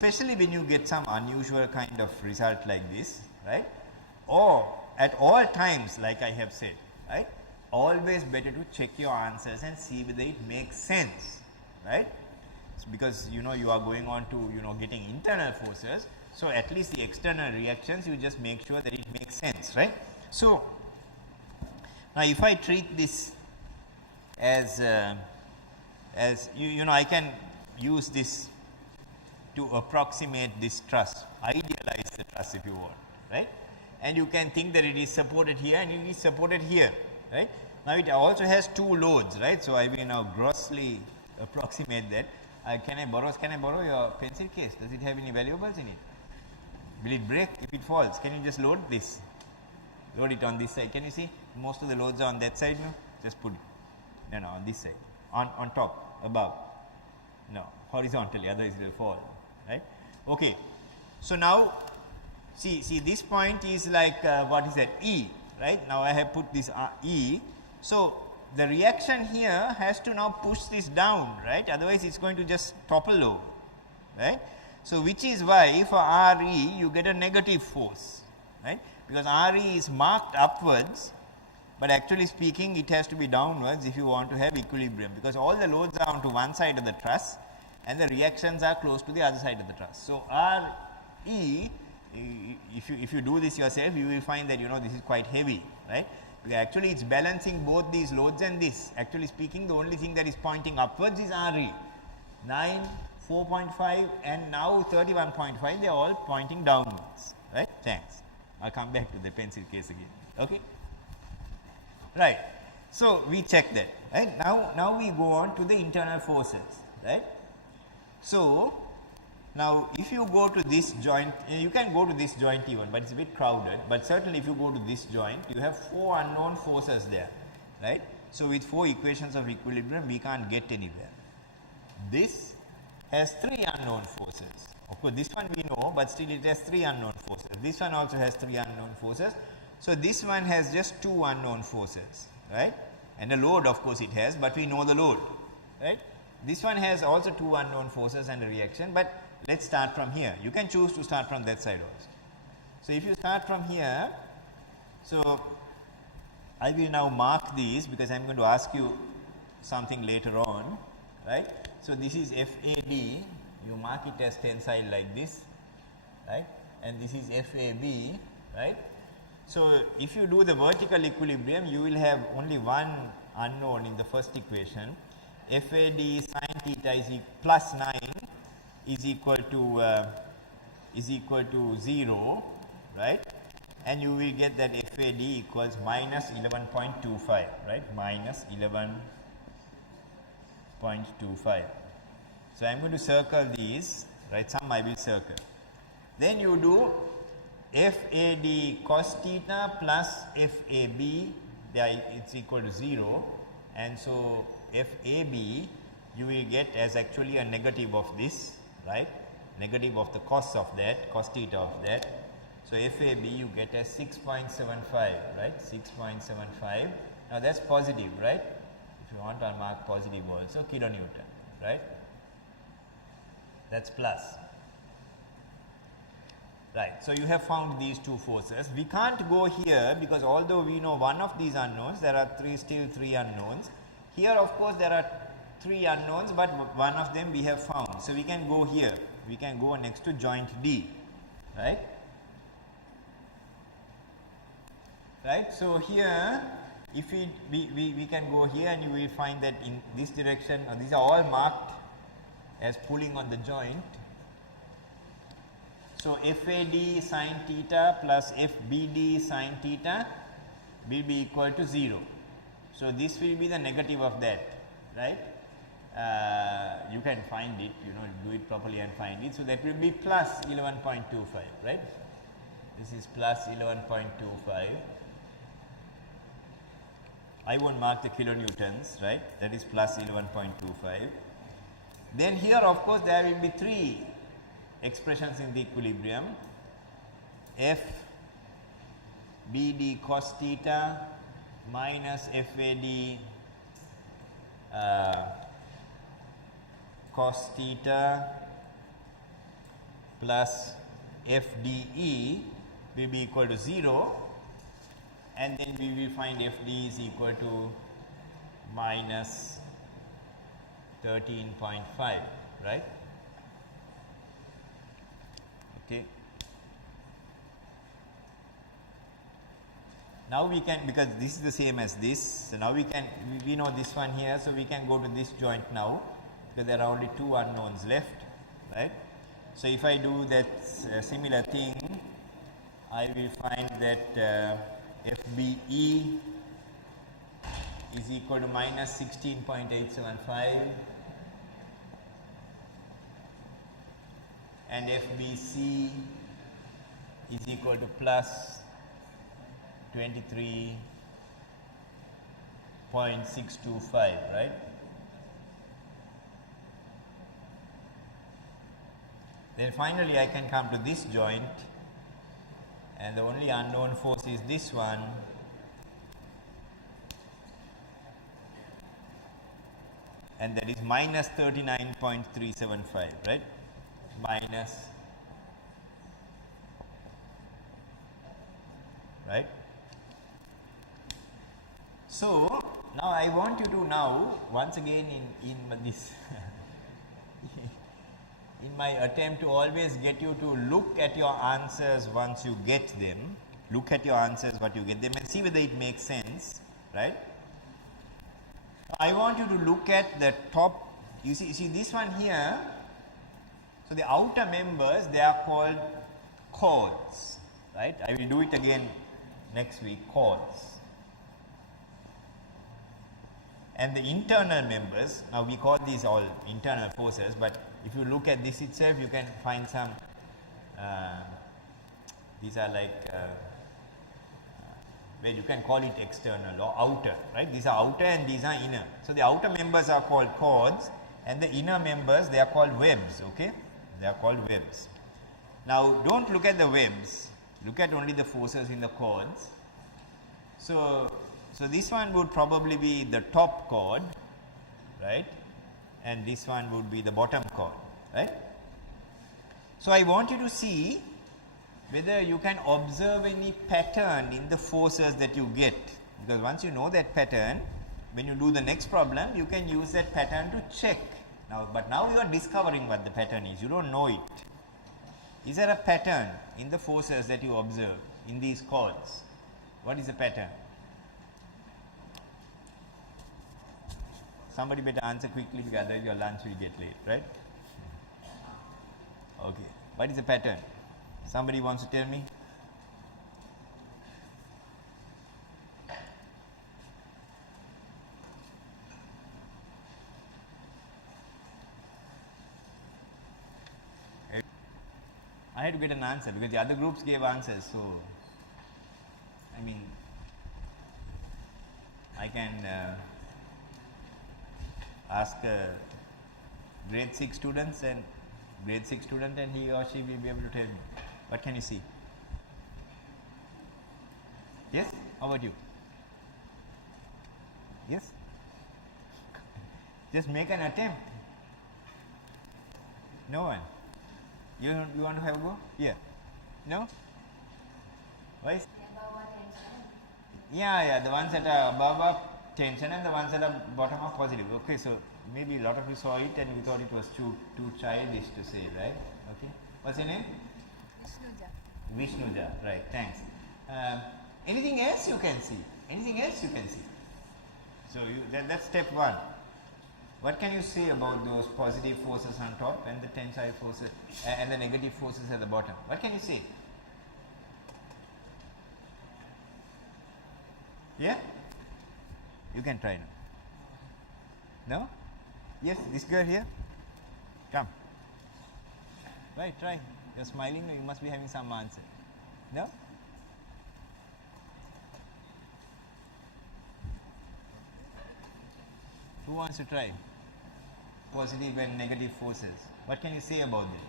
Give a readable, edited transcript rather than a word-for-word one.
especially when you get some unusual kind of result like this, right? Or at all times, like I have said, right? Always better to check your answers and see whether it makes sense, right? Because you know you are going on to getting internal forces, so at least the external reactions you just make sure that it makes sense, right? So now if I treat this as I can use this to approximate this truss, idealize the truss if you want, right? And you can think that it is supported here and it is supported here, right? Now it also has two loads, right? So I will now grossly approximate that. Can I borrow your pencil case? Does it have any valuables in it? Will it break if it falls? Can you just load this? Load it on this side. Can you see? Most of the loads are on that side now. Just put it. No, on this side. On top, above. No, horizontally, otherwise it will fall. Right? Okay. So now, see this point is like what is that? E. Right? Now I have put this E. So the reaction here has to now push this down, right? Otherwise it's going to just topple over, right? So which is why for RE you get a negative force, right? Because RE is marked upwards, but actually speaking it has to be downwards if you want to have equilibrium, because all the loads are onto one side of the truss and the reactions are close to the other side of the truss. So RE, if you do this yourself, you will find that this is quite heavy, right? Actually it's balancing both these loads and this. Actually speaking, the only thing that is pointing upwards is RE. 9, 4.5 and now 31.5, they are all pointing downwards, right? Thanks. I'll come back to the pencil case again. Okay? Right. So we check that, right? Now we go on to the internal forces, right? So now if you go to this joint, you can go to this joint even, but it's a bit crowded, but certainly if you go to this joint, you have 4 unknown forces there, right? So with 4 equations of equilibrium, we can't get anywhere. This has 3 unknown forces. Of course, this one we know, but still it has 3 unknown forces. This one also has 3 unknown forces. So this one has just 2 unknown forces, right? And a load, of course, it has, but we know the load, right? This one has also 2 unknown forces and a reaction, but let's start from here. You can choose to start from that side also. So if you start from here, so I will now mark these because I am going to ask you something later on, right? So this is FAD, you mark it as tensile like this, right? And this is FAB, right? So if you do the vertical equilibrium, you will have only one unknown in the first equation. FAD sin theta is plus 9 is equal to 0, right? And you will get that FAD equals minus 11.25, right? Minus 11.25. So I am going to circle these, right? Some I will circle. Then you do FAD cos theta plus FAB, it's equal to 0, and so FAB you will get as actually a negative of this, right? Negative of the cos of that, cos theta of that. So FAB you get as 6.75, right? 6.75. Now that's positive, right? If you want, I'll mark positive also, kilonewton, right? That's plus. Right. So you have found these 2 forces. We can't go here because although we know one of these unknowns, there are still three unknowns. Here of course there are 3 unknowns, but one of them we have found. So we can go here. We can go next to joint D, right? Right. So here, if we can go here and you will find that in this direction, these are all marked as pulling on the joint. So FAD sin theta plus FBD sin theta will be equal to 0. So this will be the negative of that, right? You can find it, do it properly and find it. So that will be plus 11.25, right? This is plus 11.25. I won't mark the kilonewtons, right? That is plus 11.25. Then here of course there will be 3 expressions in the equilibrium. F BD cos theta minus FAD cos theta plus FDE will be equal to 0, and then we will find FD is equal to minus 13.5, right? Okay. Now we can, because this is the same as this, so now we can, we know this one here, so we can go to this joint now, because there are only two unknowns left, right? So if I do that similar thing, I will find that FBE is equal to minus 16.875 and FBC is equal to plus 23.625, right? Then finally I can come to this joint, and the only unknown force is this one, and that is minus 39.375, right? Minus, right? So now I want you to now once again in this in my attempt to always get you to look at your answers once you get them, look at your answers what you get them and see whether it makes sense, right? I want you to look at the top, you see this one here. So the outer members, they are called chords, right? I will do it again next week, chords. And the internal members, now we call these all internal forces, but if you look at this itself, you can find some, these are like, well, you can call it external or outer, right? These are outer and these are inner. So the outer members are called chords, and the inner members, they are called webs, okay? They are called webs. Now don't look at the webs, look at only the forces in the chords. So this one would probably be the top chord, right? And this one would be the bottom chord, right? So I want you to see whether you can observe any pattern in the forces that you get, because once you know that pattern, when you do the next problem, you can use that pattern to check. Now, but now you are discovering what the pattern is, you don't know it. Is there a pattern in the forces that you observe in these chords? What is the pattern? Somebody better answer quickly, because otherwise your lunch will get late, right? Okay. What is the pattern? Somebody wants to tell me? I had to get an answer because the other groups gave answers, so I mean, I can ask grade 6 students and grade 6 student, and he or she will be able to tell me. What can you see? Yes? How about you? Yes? Just make an attempt. No one? You want to have a go? Yeah. No? Why is? Yeah, the ones that are above are tension and the ones that are bottom are positive. Okay, so maybe a lot of you saw it and we thought it was too childish to say, right? Okay. What's your name? Vishnuja, right, thanks. Anything else you can see? Anything else you can see? So that's step one. What can you say about those positive forces on top and the tensile forces and the negative forces at the bottom? What can you say? Yeah? You can try now. No? Yes, this girl here? Come. Right, try. You're smiling, you must be having some answer. No? Who wants to try? Positive and negative forces. What can you say about them?